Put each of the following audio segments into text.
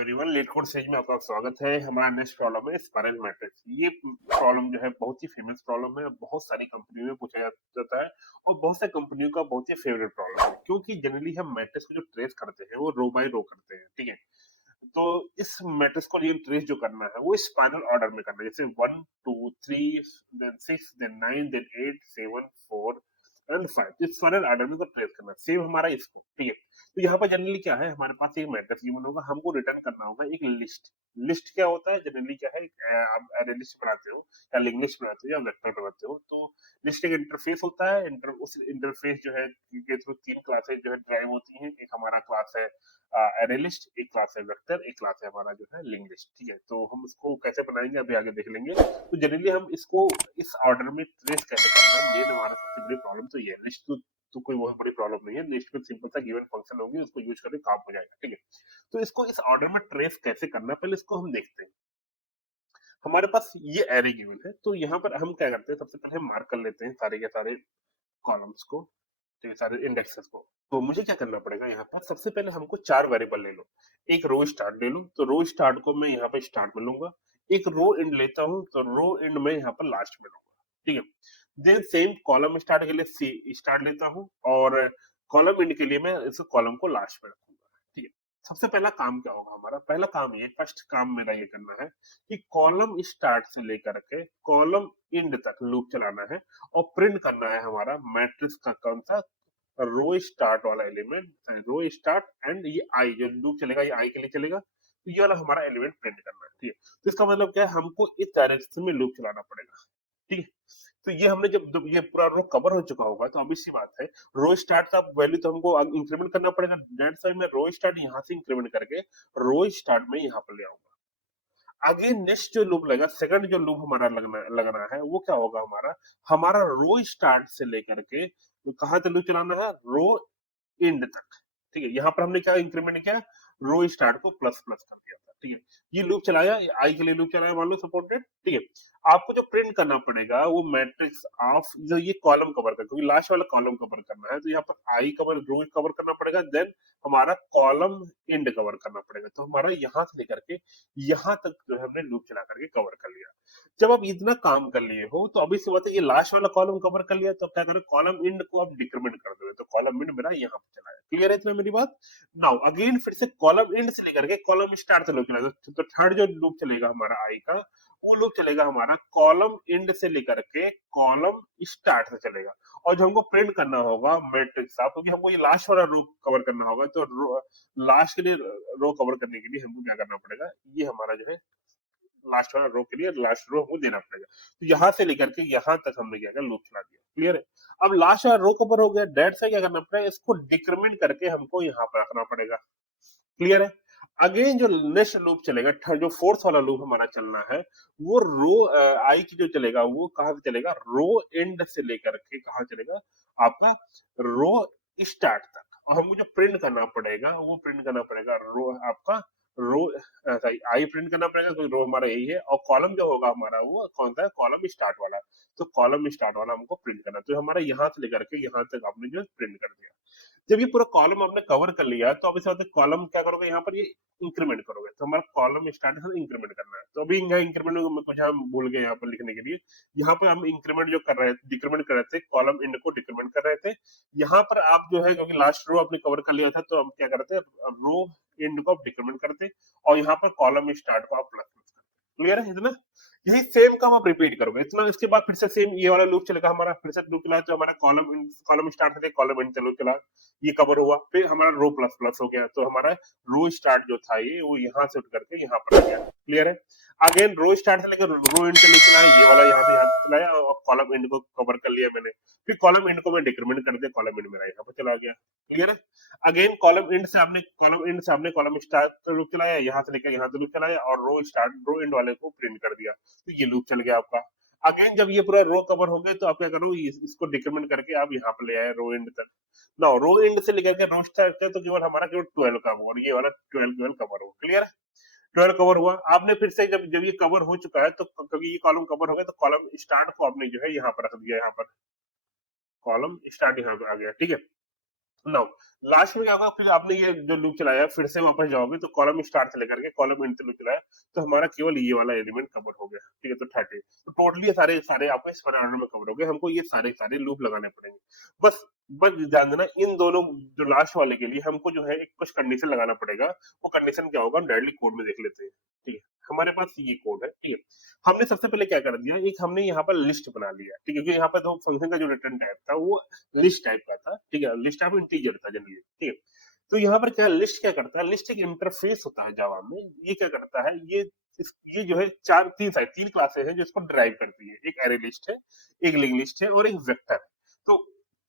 Everyone, leet code says में आपका स्वागत है। हमारा नेक्स्ट प्रॉब्लम है स्पाइरल मैट्रिक्स। ये प्रॉब्लम जो है बहुत ही फेमस प्रॉब्लम है, बहुत सारी कंपनियों में पूछा जाता है और बहुत सारी कंपनियों का बहुत ही फेवरेट प्रॉब्लम है, क्योंकि जनरली हम मैट्रिक्स को जो ट्रेस करते हैं वो रो बाय रो करते हैं। ठीक है, तो इस मैट्रिक्स को ये ट्रेस जो करना है वो स्पाइरल ऑर्डर में करना है, जैसे 1 2 3 देन 6 देन 9 देन 8 7 4 एंड 5। इस स्पाइरल ऑर्डर में को ट्रेस करना है, सेम हमारा इसको। ठीक है, तो यहाँ पर जनरली क्या है, हमारे पास एक मैट्रिक्स गिवन होगा, हमको रिटर्न करना होगा एक लिस्ट। लिस्ट क्या होता है जनरली, क्या है, आप एरे लिस्ट बनाते हो या लिंक लिस्ट बनाते हो या वेक्टर बनाते हो, तो लिस्ट एक इंटरफेस होता है। उस इंटरफेस जो है के थ्रू तीन क्लासेस जो है ड्राइव होती हैं। एक हमारा क्लास है एरे लिस्ट, एक क्लास है वेक्टर, एक क्लास है हमारा जो है लिंक लिस्ट। ठीक है, तो हम इसको कैसे बनाएंगे अभी आगे देख लेंगे। तो जनरली हम इसको इस ऑर्डर में ट्रेस कैसे करना है, मेन हमारा सबसे बड़ी प्रॉब्लम तो ये है। लिस्ट तो कोई बहुत बड़ी प्रॉब्लम नहीं है, लिस्ट में सिंपल सा गिवन फंक्शन होगी, उसको यूज करके काम हो जाएगा। ठीक है, तो इसको इस ऑर्डर में ट्रेस कैसे करना है पहले इसको हम देखते हैं। हमारे पास ये एरे गिवन है, तो यहाँ पर हम क्या करते हैं, सबसे पहले हम मार्क कर लेते हैं सारे के सारे कॉलम्स को, ठीक है, सारे इंडेक्सेस को। तो मुझे क्या करना पड़ेगा, यहाँ पर सबसे पहले हमको चार वेरिएबल ले लो। एक रो स्टार्ट ले लो, तो रो स्टार्ट को मैं यहाँ पे स्टार्ट में लूंगा। एक रो एंड लेता हूँ, तो रो एंड में यहाँ पर लास्ट में लूंगा। ठीक है, देन सेम कॉलम स्टार्ट के लिए सी स्टार्ट लेता हूँ और कॉलम एंड के लिए मैं इस कॉलम को लास्ट में रखूंगा। ठीक है, सबसे पहला काम क्या होगा, हमारा पहला काम ये, फर्स्ट काम मेरा ये करना है कि कॉलम स्टार्ट से लेकर के कॉलम एंड तक लूप चलाना है और प्रिंट करना है हमारा मैट्रिक्स का कौन सा, रो स्टार्ट वाला एलिमेंट। रो स्टार्ट एंड ये आई जो लूप चलेगा, ये आई के लिए चलेगा, तो ये वाला हमारा एलिमेंट प्रिंट करना है। ठीक है, तो इसका मतलब क्या है, हमको इस डायरेक्शन में लूप चलाना पड़ेगा। ठीक है, तो ये हमने जब ये पूरा रो कवर हो चुका होगा, तो obvious सी बात है, रो स्टार्ट का वैल्यू तो हमको इंक्रीमेंट करना पड़ेगा। दैट्स व्हाई मैं रो स्टार्ट यहाँ से इंक्रीमेंट करके रो स्टार्ट में यहाँ पर ले आऊंगा। आगे नेक्स्ट जो लूप लगेगा, सेकंड जो लूप हमारा लगना है, वो क्या होगा, हमारा रो स्टार्ट से लेकर के तो कहाँ तक लूप चलाना है, रो एंड तक। ठीक है, यहाँ पर हमने क्या इंक्रीमेंट किया, रो स्टार्ट को प्लस प्लस कर दिया था। ठीक है, ये लूप चलाया, आई के लिए लूप चलाया, मान लो सपोर्टेड। ठीक है, आपको जो प्रिंट करना पड़ेगा वो मैट्रिक्स ऑफ जो ये कॉलम कवर कर, क्योंकि लास्ट वाला कॉलम कवर करना है, तो यहाँ पर आई कवर, रो कवर करना पड़ेगा, देन हमारा कॉलम एंड कवर करना पड़ेगा। तो हमारा यहाँ से लेकर के यहाँ तक जो है हमने लूप चला करके कवर कर लिया। जब आप इतना काम कर लिए हो, तो अभी से बात है, ये लास्ट वाला कॉलम कवर कर लिया, तो क्या करें, कॉलम एंड को आप डिक्रीमेंट कर दोगे, तो कॉलम एंड मेरा यहाँ पे चला है। क्लियर है इतना मेरी बात। नाउ अगेन फिर से कॉलम एंड से लेकर के कॉलम स्टार्ट से लूप चलेगा, तो थर्ड जो लूप चलेगा हमारा आई का, वो लूप चलेगा हमारा कॉलम एंड से लेकर के कॉलम स्टार्ट से चलेगा। और जो हमको प्रिंट करना होगा मैट्रिक्स आप, क्योंकि हमको ये लास्ट वाला रो कवर करना होगा, तो लास्ट के लिए रो कवर करने के लिए हमको क्या करना पड़ेगा, ये हमारा जो है लास्ट वाला रो के लिए लास्ट रो हमको देना पड़ेगा। तो यहाँ से लेकर के यहाँ तक हमने क्या किया, लूप चला दिया। क्लियर है, अब लास्ट वाला रो कवर हो गया, डेट से क्या करना पड़ेगा, इसको डिक्रीमेंट करके हमको यहाँ पर रखना पड़ेगा। क्लियर है, अगेन जो नेक्स्ट लूप चलेगा, जो फोर्थ वाला लूप हमारा चलना है, वो रो आई की जो चलेगा, वो कहाँ से चलेगा, रो एंड से लेकर के कहाँ चलेगा, आपका रो स्टार्ट तक। और हमको जो प्रिंट करना पड़ेगा, वो प्रिंट करना पड़ेगा रो आपका रो सॉरी आई प्रिंट करना पड़ेगा, क्योंकि रो हमारा यही है। और कॉलम जो होगा हमारा वो कौन सा है, कॉलम स्टार्ट वाला। तो कॉलम स्टार्ट वाला हमको प्रिंट करना, तो हमारा यहाँ से लेकर के यहाँ तक आपने जो प्रिंट कर दिया। जब ये पूरा कॉलम आपने कवर कर लिया, तो अब इस बात कॉलम क्या करोगे, यहाँ पर ये इंक्रीमेंट करोगे, तो हमारा कॉलम स्टार्ट है इंक्रीमेंट करना है। तो अभी यहाँ इंक्रीमेंट कुछ हम भूल गए यहाँ पर लिखने के लिए। यहाँ पर हम इंक्रीमेंट जो कर रहे थे, डिक्रीमेंट कर रहे थे, कॉलम एंड को डिक्रीमेंट कर रहे थे। यहाँ पर आप जो है, क्योंकि लास्ट रो आपने कवर कर लिया था, तो हम क्या करते हैं, रो एंड को आप डिक्रीमेंट करते और यहाँ पर कॉलम स्टार्ट को आप प्लस करते। क्लियर है इतना, यही सेम काम आप रिपीट करोगे इतना। इसके बाद फिर से सेम ये वाला लूप चलेगा हमारा, फिर से लूप चला, तो हमारा कॉलम स्टार्ट से कॉलम एंड लूप चला, ये कवर हुआ, फिर हमारा रो प्लस प्लस हो गया, तो हमारा रो स्टार्ट जो था ये, वो यहाँ से उठ करके यहाँ पर आ गया। क्लियर है, अगेन रो स्टार्ट से लेकर रो एंड लूप चलाया, ये वाला यहाँ से यहाँ चलाया और कॉलम एंड को कवर कर लिया मैंने। फिर कॉलम एंड को मैं डिक्रीमेंट कर दिया, कॉलम एंड मेरा यहाँ पर चला गया। क्लियर है, अगेन कॉलम एंड से आपने कॉलम स्टार्ट लूप चलाया, यहाँ से लेकर यहाँ से लूप चलाया और रो एंड वाले को प्रिंट कर दिया, तो ये लूप चल गया आपका। अगेन जब ये पूरा रो कवर हो गए, तो आप क्या करो, इसको डिक्रीमेंट करके आप यहाँ पे ले आए रो एंड तक। ना रो एंड से लेकर के रो स्टार्ट तक तो केवल हमारा केवल 12 का हुआ, और ये वाला 12 कवर हो। क्लियर है, 12 कवर हुआ। आपने फिर से जब जब ये कवर हो चुका है, तो क्योंकि ये कॉलम कवर हो गया, तो कॉलम स्टार्ट को आपने जो है यहाँ पर रख दिया, यहाँ पर कॉलम स्टार्ट यहाँ पे आ गया। ठीक है, नाउ लास्ट में क्या होगा, फिर आपने ये जो लूप चलाया फिर से वापस जाओगे तो कॉलम स्टार्ट से लेकर के कॉलम एंड से लूप चलाया, तो हमारा केवल ये वाला एलिमेंट कवर हो गया, ठीक है। तो 30, तो टोटली ये सारे सारे आपको इस ऑर्डर में कवर हो गए, हमको ये सारे सारे लूप लगाने पड़ेंगे। बस बस ध्यान देना, इन दोनों जो लास्ट वाले के लिए हमको जो है एक कुछ कंडीशन लगाना पड़ेगा। वो कंडीशन क्या होगा, हम डायरेक्टली कोड में देख लेते हैं, ठीक है। हमारे पास ये कोड है, ठीक है। हमने सबसे पहले क्या कर दिया, एक हमने यहाँ पर लिस्ट बना लिया, ठीक है, क्योंकि यहाँ पर दो फंक्शन का जो रिटर्न टाइप था वो लिस्ट टाइप का था, ठीक है। लिस्ट टाइप इंटीजर था जनरली, ठीक है। तो यहाँ पर क्या लिस्ट क्या करता है, लिस्ट एक इंटरफेस होता है जावा में। ये क्या करता है, ये जो है तीन क्लासेस हैं जो इसको ड्राइव करती है। एक एरे लिस्ट है, एक लिंक लिस्ट है और एक वेक्टर है। तो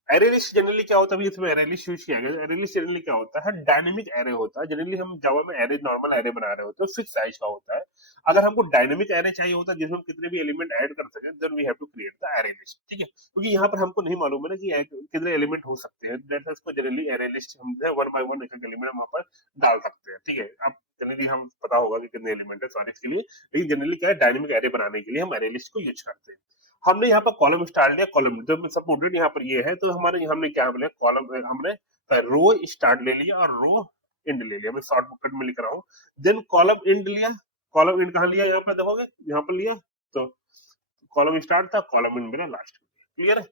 एरे लिस्ट जनरली क्या होता है, इसमें एरे लिस्ट यूज किया गया। एरे लिस्ट जनरली क्या होता है, डायनेमिक एरे होता है। जनरली हम जावा में एरे नॉर्मल एरे बना रहे होते हैं, फिक्स साइज का होता है। अगर हमको डायनेमिक एरे चाहिए होता है जिसमें हम कितने भी एलिमेंट ऐड कर सकें, then we have to create the array list, ठीक है। क्योंकि यहाँ पर हमको नहीं मालूम है ना कि कितने एलिमेंट हो सकते हैं, दैट इसको जनरली एरे लिस्ट हम जो है वन बाय वन एक एक एलिमेंट हम वहाँ पर डाल सकते हैं, ठीक है। अब जनरली हम पता होगा कि कितने एलिमेंट है सॉरी इसके लिए, लेकिन जनरली क्या है, डायनेमिक एरे बनाने के लिए हम एरे लिस्ट को यूज करते हैं। हमने यहाँ पर कॉलम स्टार्ट लिया, कॉलम जब सपोर्टेड यहाँ पर ये है, तो हमारे हमने क्या बोला, कॉलम हमने रो स्टार्ट ले लिया और रो एंड ले लिया। मैं शॉर्टकट में लिख रहा हूँ। देन कॉलम एंड लिया, कॉलम एंड कहाँ लिया, यहाँ पर देखोगे यहाँ पर लिया, तो कॉलम स्टार्ट था, कॉलम एंड मेरा लास्ट। क्लियर है।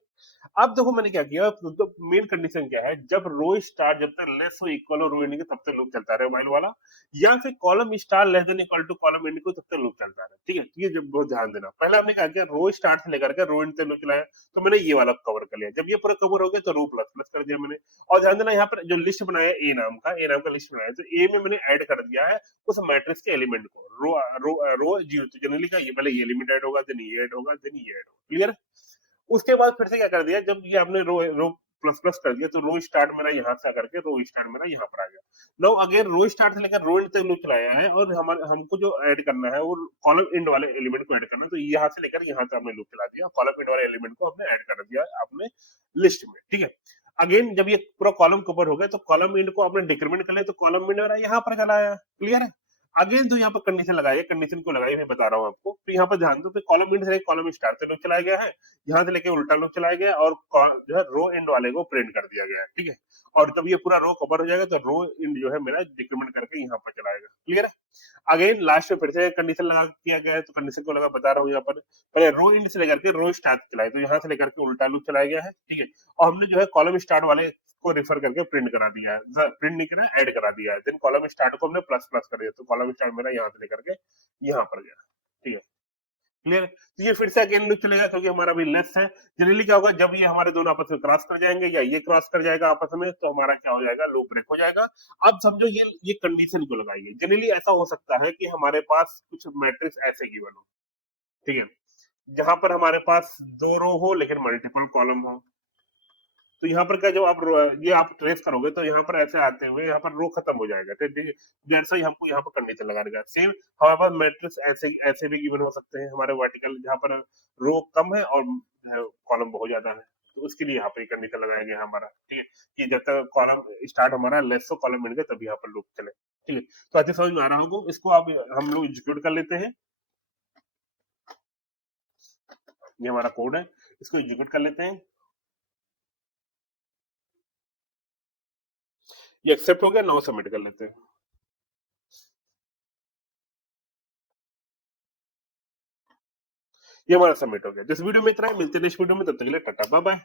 अब देखो मैंने क्या किया, तो मेन कंडीशन क्या है, जब रो स्टार जब तक लेस हो इक्वल हो रो एंड के तब तक लूप चलता रहे वाइल वाला, या फिर column star less than equal to column end को तब तक लूप चलता रहे, ठीक है। तो ये जब बहुत ध्यान देना, पहले हमने क्या किया, रो स्टार्ट से लेकर के रो एंड तक लूप चलाया, तो मैंने ये वाला कवर कर लिया। जब ये पूरा कवर हो गया तो रो प्लस प्लस कर दिया मैंने। और ध्यान देना, यहाँ पर जो लिस्ट बनाया ए नाम का लिस्ट बनाया, तो ए में मैंने ऐड कर दिया है उस मैट्रिक्स के एलिमेंट को। रो जीरो, तो जनरली का ये पहले ये एलिमेंट ऐड होगा, देन ये ऐड होगा, देन ये ऐड होगा। क्लियर। उसके बाद फिर से क्या कर दिया, जब ये हमने रो रो प्लस प्लस कर दिया, तो रो स्टार्ट मेरा यहाँ से आकर के रो स्टार्ट मेरा यहाँ पर आ गया। नाउ अगेन रो स्टार्ट से लेकर रो एंड तक लूप चलाया है, और हमको जो ऐड करना है वो कॉलम एंड वाले एलिमेंट को ऐड करना है। तो यहाँ से लेकर यहाँ तक हमने लूप चला दिया, कॉलम एंड वाले एलिमेंट को हमने ऐड कर दिया अपने लिस्ट में, ठीक है। अगेन जब ये पूरा कॉलम कवर हो गया, तो कॉलम एंड को आपने डिक्रीमेंट कर लिया, तो कॉलम एंड मेरा यहाँ पर चला आया। क्लियर है। अगेन तो यहाँ पर कंडीशन लगाई, कंडीशन को लगाई मैं बता रहा हूँ आपको। तो यहाँ पर ध्यान दो, कॉलम एंड से कॉलम स्टार से लूप चलाया गया है, यहाँ से लेके उल्टा लूप चलाया गया, और जो है रो एंड वाले को प्रिंट कर दिया गया है, ठीक है। और जब ये पूरा रो कवर हो जाएगा, तो रो एंड जो है मेरा डिक्रीमेंट करके यहाँ पर चलाएगा। क्लियर है। अगेन लास्ट में फिर से कंडीशन लगा किया गया है, तो कंडीशन को लगा बता रहा हूँ यहाँ पर। पहले रो एंड से लेकर के रो स्टार्ट चलाए, तो यहाँ से लेकर के उल्टा लूप चलाया गया है, ठीक है। और हमने जो है कॉलम स्टार्ट वाले को रेफर करके प्रिंट करा दिया है, प्रिंट नहीं करा, ऐड करा दिया है। देन कॉलम स्टार्ट को हमने प्लस प्लस कर दिया, तो कॉलम स्टार्ट मेरा यहाँ से लेकर के यहाँ पर गया, ठीक है। क्लियर। तो ये फिर से अगेन लूप चलेगा, क्योंकि हमारा भी लेस है। जनरली क्या होगा, जब ये हमारे दोनों आपस में क्रॉस कर जाएंगे या ये क्रॉस कर जाएगा आपस में, तो हमारा क्या हो जाएगा, लूप ब्रेक हो जाएगा। अब समझो ये कंडीशन को लगाइए। जनरली ऐसा हो सकता है कि हमारे पास कुछ मैट्रिक्स ऐसे गिवन हो, ठीक है, जहां पर हमारे पास दो रो हो लेकिन मल्टीपल कॉलम हो। तो यहाँ पर क्या, जब आप ये आप ट्रेस करोगे, तो यहाँ पर ऐसे आते हुए यहाँ पर रो खत्म हो जाएगा, ठीक है। जैसा ही हमको यहाँ पर कंडीशन लगा देगा। सेम हमारे पास मैट्रिक्स ऐसे ऐसे भी गिवन हो सकते हैं हमारे वर्टिकल, जहाँ पर रो कम है और कॉलम बहुत ज्यादा है, तो उसके लिए यहाँ पर कंडीशन लगाया गया हमारा, ठीक है, कि जब तक कॉलम स्टार्ट हमारा लेस हो कॉलम मिल गए तभी यहाँ पर लूप चले, ठीक है। तो अच्छे समझ में आ रहा होगा। इसको आप हम लोग एग्जीक्यूट कर लेते हैं। ये हमारा कोड है, इसको एग्जीक्यूट कर लेते हैं। ये एक्सेप्ट हो गया, नाउ सबमिट कर लेते हैं। ये हमारा सबमिट हो गया। जिस वीडियो में इतना है, मिलते हैं नेक्स्ट वीडियो में, तब तक के लिए टाटा बाय बाय।